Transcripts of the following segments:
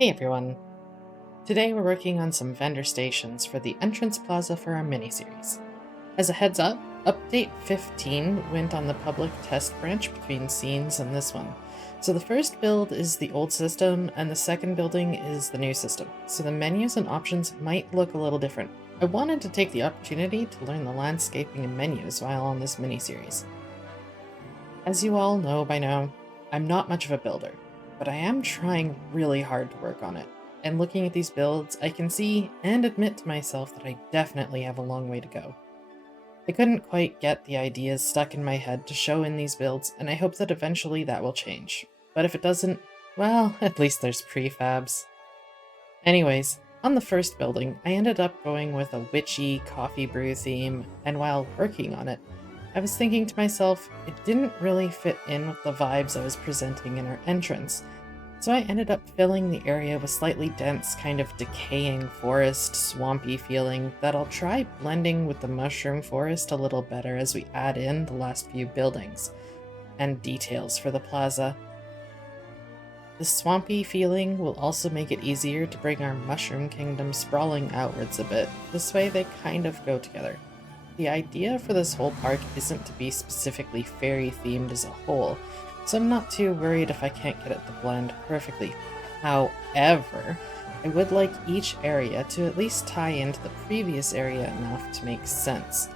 Hey everyone! Today we're working on some vendor stations for the entrance plaza for our miniseries. As a heads up, update 15 went on the public test branch between scenes and this one. So the first build is the old system and the second building is the new system, so the menus and options might look a little different. I wanted to take the opportunity to learn the landscaping and menus while on this miniseries. As you all know by now, I'm not much of a builder, but I am trying really hard to work on it. And looking at these builds, I can see and admit to myself that I definitely have a long way to go. I couldn't quite get the ideas stuck in my head to show in these builds, and I hope that eventually that will change. But if it doesn't, well, at least there's prefabs. Anyways, on the first building, I ended up going with a witchy coffee brew theme, and while working on it, I was thinking to myself, it didn't really fit in with the vibes I was presenting in our entrance, so I ended up filling the area with slightly dense, kind of decaying forest, swampy feeling that I'll try blending with the mushroom forest a little better as we add in the last few buildings and details for the plaza. The swampy feeling will also make it easier to bring our mushroom kingdom sprawling outwards a bit. This way they kind of go together. The idea for this whole park isn't to be specifically fairy themed as a whole, so I'm not too worried if I can't get it to blend perfectly. However, I would like each area to at least tie into the previous area enough to make sense.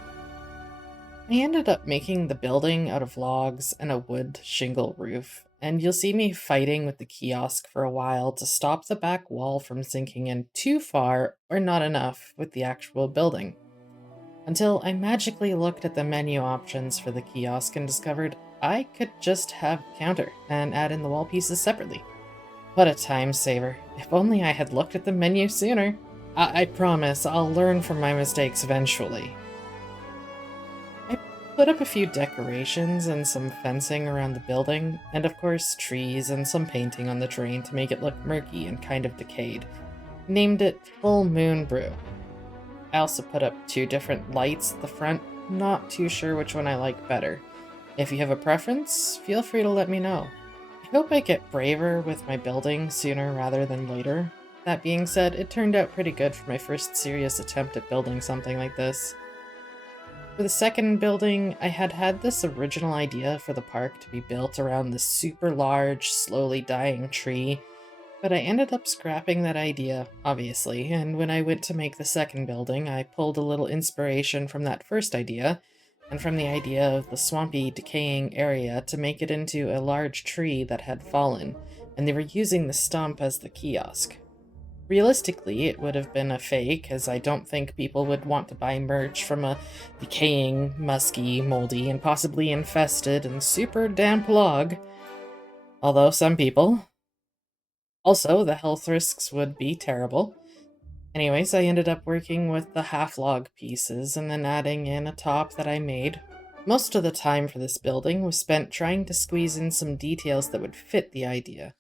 I ended up making the building out of logs and a wood shingle roof, and you'll see me fighting with the kiosk for a while to stop the back wall from sinking in too far or not enough with the actual building. Until I magically looked at the menu options for the kiosk and discovered I could just have a counter and add in the wall pieces separately. What a time saver. If only I had looked at the menu sooner. I promise I'll learn from my mistakes eventually. I put up a few decorations and some fencing around the building, and of course trees and some painting on the terrain to make it look murky and kind of decayed. Named it Full Moon Brew. I also put up 2 different lights at the front, not too sure which one I like better. If you have a preference, feel free to let me know. I hope I get braver with my building sooner rather than later. That being said, it turned out pretty good for my first serious attempt at building something like this. For the second building, I had this original idea for the park to be built around this super large, slowly dying tree, but I ended up scrapping that idea, obviously, and when I went to make the second building, I pulled a little inspiration from that first idea, and from the idea of the swampy, decaying area to make it into a large tree that had fallen, and they were using the stump as the kiosk. Realistically, it would have been a fake, as I don't think people would want to buy merch from a decaying, musky, moldy, and possibly infested and super damp log. Although some people. Also, the health risks would be terrible. Anyways, I ended up working with the half-log pieces and then adding in a top that I made. Most of the time for this building was spent trying to squeeze in some details that would fit the idea.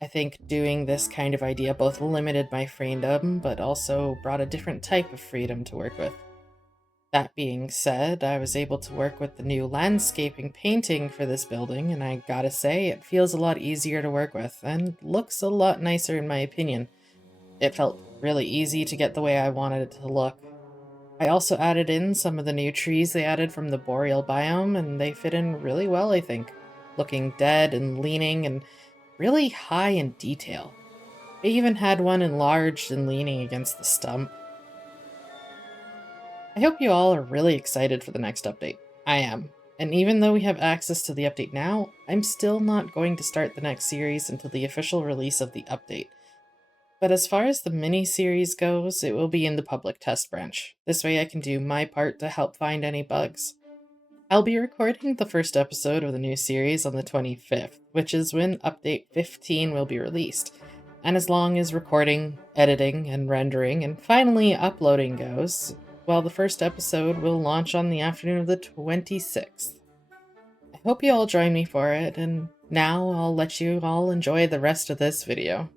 I think doing this kind of idea both limited my freedom, but also brought a different type of freedom to work with. That being said, I was able to work with the new landscaping painting for this building, and I gotta say, it feels a lot easier to work with, and looks a lot nicer in my opinion. It felt really easy to get the way I wanted it to look. I also added in some of the new trees they added from the boreal biome, and they fit in really well, I think. Looking dead and leaning and really high in detail. I even had one enlarged and leaning against the stump. I hope you all are really excited for the next update. I am. And even though we have access to the update now, I'm still not going to start the next series until the official release of the update. But as far as the mini-series goes, it will be in the public test branch. This way I can do my part to help find any bugs. I'll be recording the first episode of the new series on the 25th, which is when update 15 will be released. And as long as recording, editing, and rendering, and finally uploading goes, well, the first episode will launch on the afternoon of the 26th. I hope you all join me for it, and now I'll let you all enjoy the rest of this video.